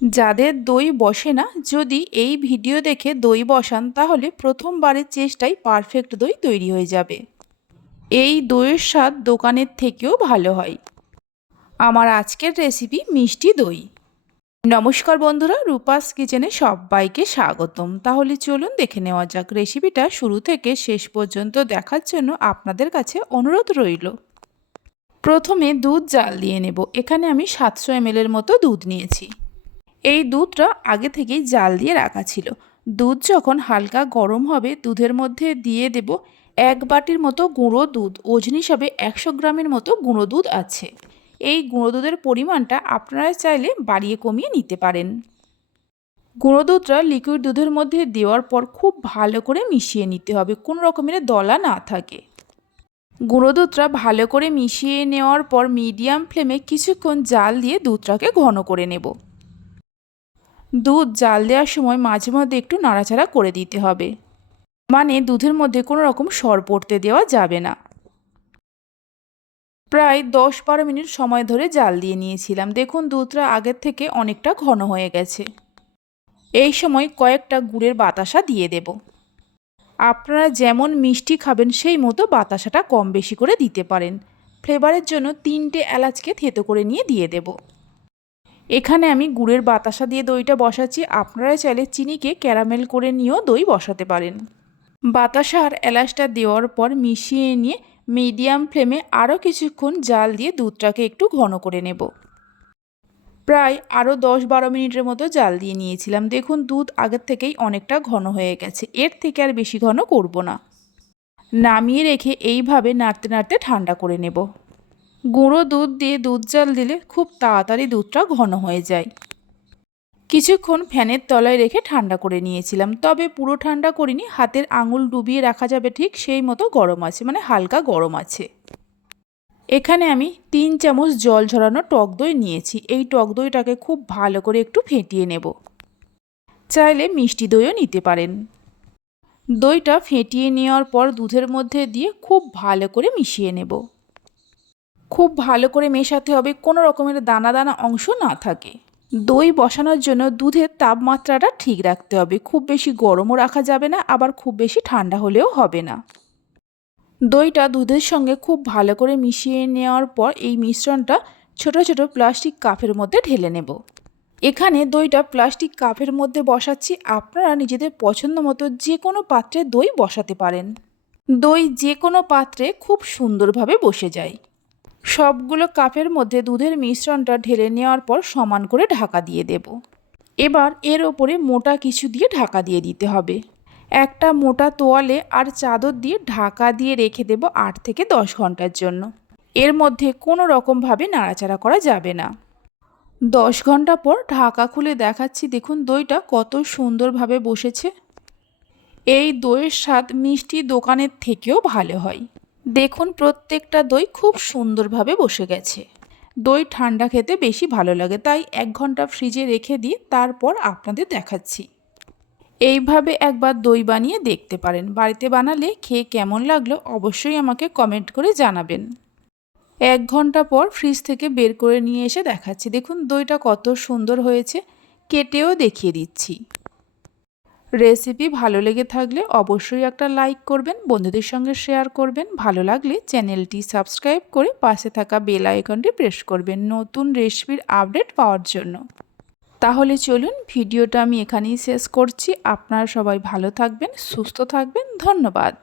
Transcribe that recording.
যাদের দই বসে না, যদি এই ভিডিও দেখে দই বসান তাহলে প্রথমবারের চেষ্টায় পারফেক্ট দই তৈরি হয়ে যাবে। এই দইয়ের স্বাদ দোকানের থেকেও ভালো হয়। আমার আজকের রেসিপি মিষ্টি দই। নমস্কার বন্ধুরা, রূপাস কিচেনে সবাইকে স্বাগতম। তাহলে চলুন দেখে নেওয়া যাক। রেসিপিটা শুরু থেকে শেষ পর্যন্ত দেখার জন্য আপনাদের কাছে অনুরোধ রইল। প্রথমে দুধ জাল দিয়ে নেব। এখানে আমি 700 ml মতো দুধ নিয়েছি। এই দুধটা আগে থেকেই জাল দিয়ে রাখা ছিল। দুধ যখন হালকা গরম হবে দুধের মধ্যে দিয়ে দেব 1 বাটির মতো গুঁড়ো দুধ। ওজন হিসাবে 100 গ্রামের মতো গুঁড়ো দুধ আছে। এই গুঁড়ো দুধের পরিমাণটা আপনারা চাইলে বাড়িয়ে কমিয়ে নিতে পারেন। গুঁড়ো দুধটা লিকুইড দুধের মধ্যে দেওয়ার পর খুব ভালো করে মিশিয়ে নিতে হবে, কোনো রকমের দলা না থাকে। গুঁড়ো দুধটা ভালো করে মিশিয়ে নেওয়ার পর মিডিয়াম ফ্লেমে কিছুক্ষণ জাল দিয়ে দুধটাকে ঘন করে নেব। দুধ জাল দেওয়ার সময় মাঝে মধ্যে একটু নাড়াচাড়া করে দিতে হবে, মানে দুধের মধ্যে কোনো রকম সর পড়তে দেওয়া যাবে না। প্রায় 10-12 মিনিট সময় ধরে জাল দিয়ে নিয়েছিলাম। দেখুন দুধটা আগের থেকে অনেকটা ঘন হয়ে গেছে। এই সময় কয়েকটা গুড়ের বাতাসা দিয়ে দেব। আপনারা যেমন মিষ্টি খাবেন সেই মতো বাতাসাটা কম বেশি করে দিতে পারেন। ফ্লেভারের জন্য 3টে এলাচকে থেতো করে নিয়ে দিয়ে দেব। এখানে আমি গুড়ের বাতাসা দিয়ে দইটা বসাচ্ছি। আপনারা চাইলে চিনিকে ক্যারামেল করে নিয়েও দই বসাতে পারেন। বাতাসা আর এলাচটা দেওয়ার পর মিশিয়ে নিয়ে মিডিয়াম ফ্লেমে আরও কিছুক্ষণ জাল দিয়ে দুধটাকে একটু ঘন করে নেব। প্রায় আরও 10-12 মিনিটের মতো জাল দিয়ে নিয়েছিলাম। দেখুন দুধ আগের থেকেই অনেকটা ঘন হয়ে গেছে। এর থেকে আর বেশি ঘন করব না। নামিয়ে রেখে এইভাবে নাড়তে নাড়তে ঠান্ডা করে নেব। গুঁড়ো দুধ দিয়ে দুধ জাল দিলে খুব তাড়াতাড়ি দুধটা ঘন হয়ে যায়। কিছুক্ষণ ফ্যানের তলায় রেখে ঠান্ডা করে নিয়েছিলাম, তবে পুরো ঠান্ডা করিনি। হাতের আঙুল ডুবিয়ে রাখা যাবে ঠিক সেই মতো গরম আছে, মানে হালকা গরম আছে। এখানে আমি 3 চামচ জল ঝরানো টক দই নিয়েছি। এই টক দইটাকে খুব ভালো করে একটু ফেটিয়ে নেব। চাইলে মিষ্টি দইও নিতে পারেন। দইটা ফেটিয়ে নেওয়ার পর দুধের মধ্যে দিয়ে খুব ভালো করে মিশিয়ে নেব। খুব ভালো করে মেশাতে হবে, কোনো রকমের দানা দানা অংশ না থাকে। দই বসানোর জন্য দুধের তাপমাত্রাটা ঠিক রাখতে হবে। খুব বেশি গরমও রাখা যাবে না, আবার খুব বেশি ঠান্ডা হলেও হবে না। দইটা দুধের সঙ্গে খুব ভালো করে মিশিয়ে নেওয়ার পর এই মিশ্রণটা ছোট ছোট প্লাস্টিক কাপের মধ্যে ঢেলে নেব। এখানে দইটা প্লাস্টিক কাপের মধ্যে বসাচ্ছি। আপনারা নিজেদের পছন্দ মতো যে কোনো পাত্রে দই বসাতে পারেন। দই যে কোনো পাত্রে খুব সুন্দরভাবে বসে যায়। সবগুলো কাপের মধ্যে দুধের মিশ্রণটা ঢেলে নেওয়ার পর সমান করে ঢাকা দিয়ে দেব। এবার এর ওপরে মোটা কিছু দিয়ে ঢাকা দিয়ে দিতে হবে। একটা মোটা তোয়ালে আর চাদর দিয়ে ঢাকা দিয়ে রেখে দেব 8 থেকে 10 ঘন্টার জন্য। এর মধ্যে কোনো রকমভাবে নাড়াচাড়া করা যাবে না। 10 ঘন্টা পর ঢাকা খুলে দেখাচ্ছি। দেখুন দইটা কত সুন্দরভাবে বসেছে। এই দইয়ের স্বাদ মিষ্টি দোকানের থেকেও ভালো হয়। দেখুন প্রত্যেকটা দই খুব সুন্দরভাবে বসে গেছে। দই ঠান্ডা খেতে বেশি ভালো লাগে, তাই 1 ঘন্টা ফ্রিজে রেখে দিয়ে তারপর আপনাদের দেখাচ্ছি। এইভাবে একবার দই বানিয়ে দেখতে পারেন। বাড়িতে বানালে খেয়ে কেমন লাগলো অবশ্যই আমাকে কমেন্ট করে জানাবেন। 1 ঘন্টা পর ফ্রিজ থেকে বের করে নিয়ে এসে দেখাচ্ছি। দেখুন দইটা কত সুন্দর হয়েছে। কেটেও দেখিয়ে দিচ্ছি। রেসিপি ভালো লেগে থাকলে অবশ্যই একটা লাইক করবেন, বন্ধুদের সঙ্গে শেয়ার করবেন। ভালো লাগলে চ্যানেলটি সাবস্ক্রাইব করে পাশে থাকা বেল আইকনটি প্রেস করবেন নতুন রেসিপির আপডেট পাওয়ার জন্য। তাহলে চলুন ভিডিওটা আমি এখানেই শেষ করছি। আপনারা সবাই ভালো থাকবেন, সুস্থ থাকবেন। ধন্যবাদ।